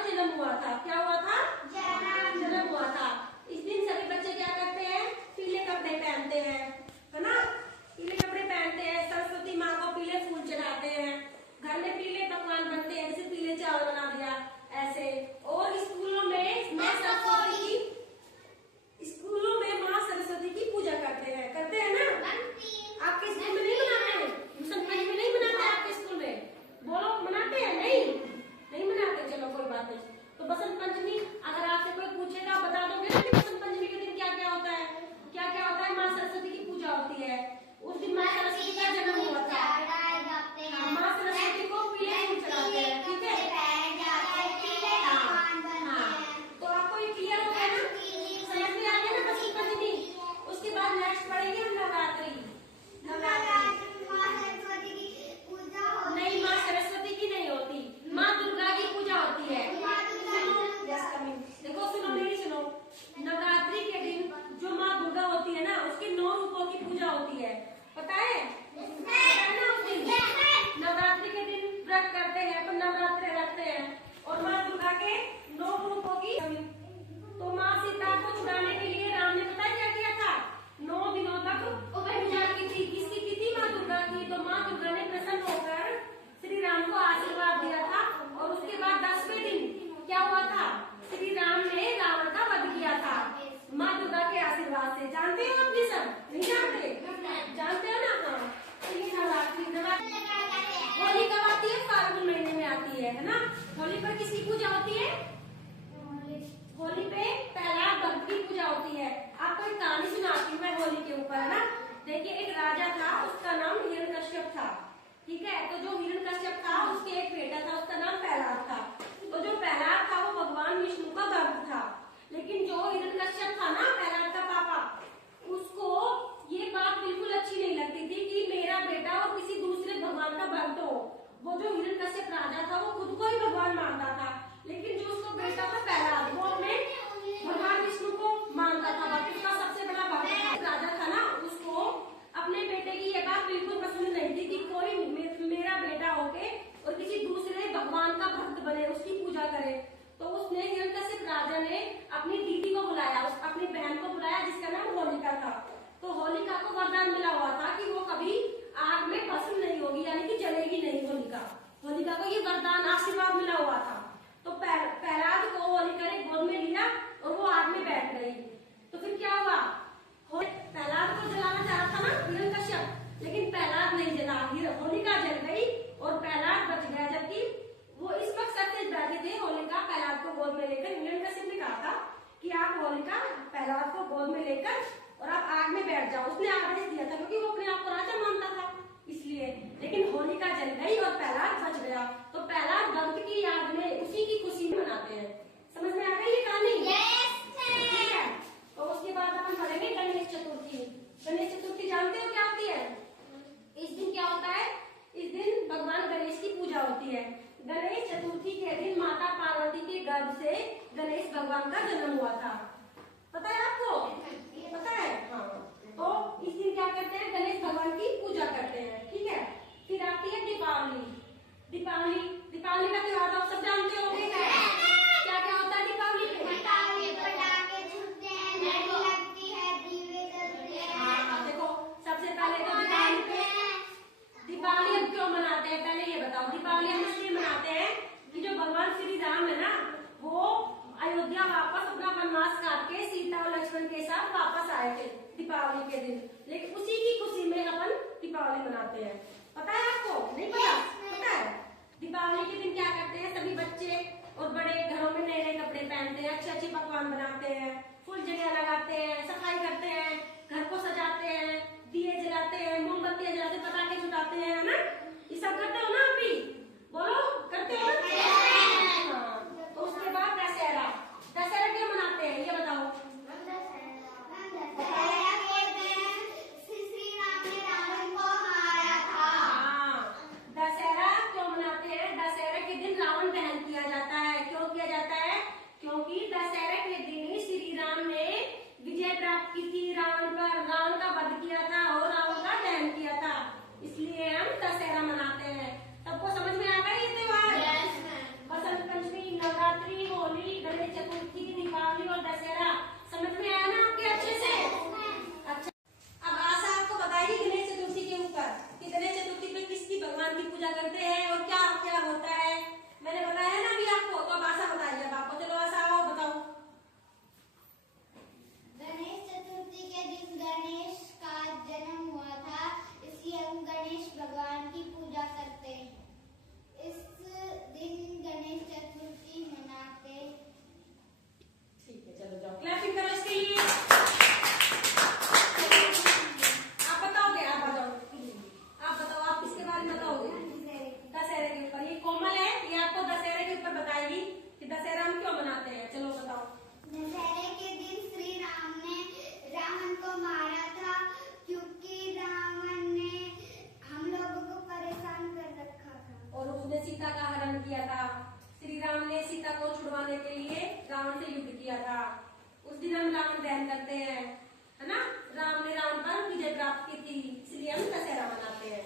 का जन्म हुआ था। क्या हुआ था? जन्म हुआ था। इस दिन सभी बच्चे क्या करते हैं? पीले कपड़े पहनते हैं, है ना? पीले कपड़े पहनते हैं, सरस्वती माँ को पीले फूल चढ़ाते हैं, घर में पीले पकवान बनते हैं, जैसे पीले चावल बना दिया ऐसे। और स्कूलों में माँ सरस्वती की पूजा करते हैं ना? आपके स्कूल में नहीं मनाते हैं? बसंत पंचमी नहीं मनाते आपके स्कूल में? बोलो, मनाते हैं? नहीं मनाते। चलो कोई बात नहीं। तो बसंत पंचमी अगर आपसे कोई पूछेगा, बता दोगे ना कि बसंत पंचमी के दिन क्या क्या होता है? क्या क्या होता है? माँ सरस्वती की पूजा होती है। उस दिन माँ सरस्वती का जन्म हुआ था। माँ सरस्वती को पीले फूल चढ़ाते हैं, ठीक है? तो आपको ये क्लियर हो गया ना? समझ में आ गया ना बसंत पंचमी? उसके बाद नेक्स्ट पढ़ेंगे हम नवरात्रि। नहीं, माँ सरस्वती की नहीं होती, माँ दुर्गा की पूजा होती है। देखो सुनो, मेरी सुनो। नवरात्रि के दिन जो माँ दुर्गा होती है ना, उसके 9 रूपों की पूजा होती है। पता है ना? उस दिन नवरात्रि के दिन व्रत करते हैं, तो नवरात्रि रखते हैं और माँ दुर्गा के 9 रूपों की। तो माँ सीता को छुड़ाने के लिए राम ने पता क्या किया था? 9 दिनों तक पूजा की थी। किसकी की थी? माँ दुर्गा की। तो माँ दुर्गा ने प्रसन्न होकर श्री राम को आशीर्वाद दिया था। और उसके बाद 10वें दिन क्या हुआ था? श्री राम ने रावण का वध किया था माँ दुर्गा के आशीर्वाद से। जानते हो आप ये सब? नहीं जानते हो ना? हाँ। तो ये नवरात्रि होली कब आती है? फाल्गुन महीने में आती है ना? होली पर किसकी पूजा होती है? होली पे प्रहलाद भक्त की पूजा होती है। आपको एक कहानी सुनाती हूँ मैं होली के ऊपर, है ना? देखिए, एक राजा था, उसका नाम हिरण्यकश्यप था, ठीक है? तो जो हिरण्यकश्यप था, उसके एक बेटा था, उसका नाम प्रहलाद था। तो जो प्रहलाद था वो भगवान विष्णु का भक्त था। लेकिन जो हिरण्यकश्यप था ना, प्रहलाद का पापा, उसको ये बात बिल्कुल अच्छी नहीं लगती थी कि मेरा बेटा और किसी दूसरे भगवान का भक्त हो। वो जो हिरण्यकश्यप राजा था वो खुद को ही भगवान मानता था, लेकिन जो उसका बेटा था प्रहलाद, वो अपने भगवान विष्णु को मानता था, उसका सबसे बड़ा भक्त राजा था ना। उसको अपने बेटे की ये बात बिल्कुल पसंद नहीं थी कि कोई मेरा बेटा होके और किसी दूसरे भगवान का भक्त बने, उसकी पूजा करे। तो उसने हिरण्यकश्यप राजा ने अपनी दीदी को बुलाया, अपनी बहन को बुलाया, जिसका नाम होलिका था। तो होलिका को वरदान मिला हुआ था कि वो कभी आग में भस्म नहीं होगी, यानी कि जलेगी नहीं। होलिका को ये वरदान आशीर्वाद मिला हुआ था। तो प्रहलाद को होलिका ने गोद में लिया और वो आग में बैठ गई। तो फिर क्या हुआ? प्रहलाद को जलाना चाह रहा था ना हिरण्यकश्यप, लेकिन प्रहलाद नहीं जला, होलिका जल गई और प्रहलाद बच गया। जबकि वो इस मकसद से बैठे थे, होलिका प्रहलाद को गोद में लेकर। हिरण्यकश्यप ने कहा था कि आप होलिका प्रहलाद को गोद में लेकर और आप आग में बैठ जाओ। उसने आदेश दिया था क्योंकि वो अपने आप को राजा मानता था इसलिए। लेकिन होलिका जल गई और प्रहलाद बच गया। तो प्रहलाद भक्त की याद में, उसी की खुशी में मनाते हैं। समझ में आ गई ये कहानी? ठीक है। तो उसके बाद अपन पढ़ेंगे गणेश चतुर्थी। गणेश चतुर्थी जानते हो क्या होती है? इस दिन क्या होता है? इस दिन भगवान गणेश की पूजा होती है। गणेश चतुर्थी के दिन माता पार्वती के गर्भ से गणेश भगवान का जन्म हुआ था। पता है आपको? पता है? हाँ। तो इस दिन क्या करते हैं? गणेश भगवान की पूजा करते हैं, ठीक है? फिर आती है दीपावली। दीपावली का त्योहार आप सब जानते होंगे। क्या क्या होता है दीपावली पे? पटाखे छूटते हैं, मेहंदी लगती है, दीवे जलते हैं। हाँ, देखो सबसे पहले तो दीपावली अब क्यों मनाते हैं पहले ये बताओ। दीपावली हम इसलिए मनाते हैं कि जो भगवान श्री राम है ना, वो अयोध्या वापस अपना वनवास काट के सीता और लक्ष्मण के साथ वापस आए थे दीपावली के दिन। लेकिन उसी की खुशी में अपन दीपावली मनाते हैं। पता है आपको? नहीं पता? पता है? दीपावली के दिन क्या करते हैं? सभी बच्चे और बड़े घरों में नए नए कपड़े पहनते हैं, अच्छे अच्छे पकवान बनाते हैं, फुलझड़ियां लगाते हैं, सफाई करते हैं, घर को सजाते हैं, दिए जलाते हैं, मोमबत्तियां जलाते हैं, पटाखे छुटाते हैं, है ना? ये सब करते हो ना आप भी? बोलो, करते हो? हाँ। तो उसके बाद दशहरा। दशहरा क्यों मनाते हैं ये बताओ। दशहरा क्यों मनाते हैं? दशहरा के दिन रावण दहन किया जाता है। क्यों किया जाता है? क्योंकि दशहरा के दिन श्री राम ने विजय प्राप्त की थी रावण पर, रावण का वध किया था। सीता को छुड़वाने के लिए रावण से युद्ध किया था। उस दिन हम रावण दहन करते हैं, है ना। राम ने रावण पर विजय प्राप्त की थी, इसलिए हम दशहरा मनाते हैं।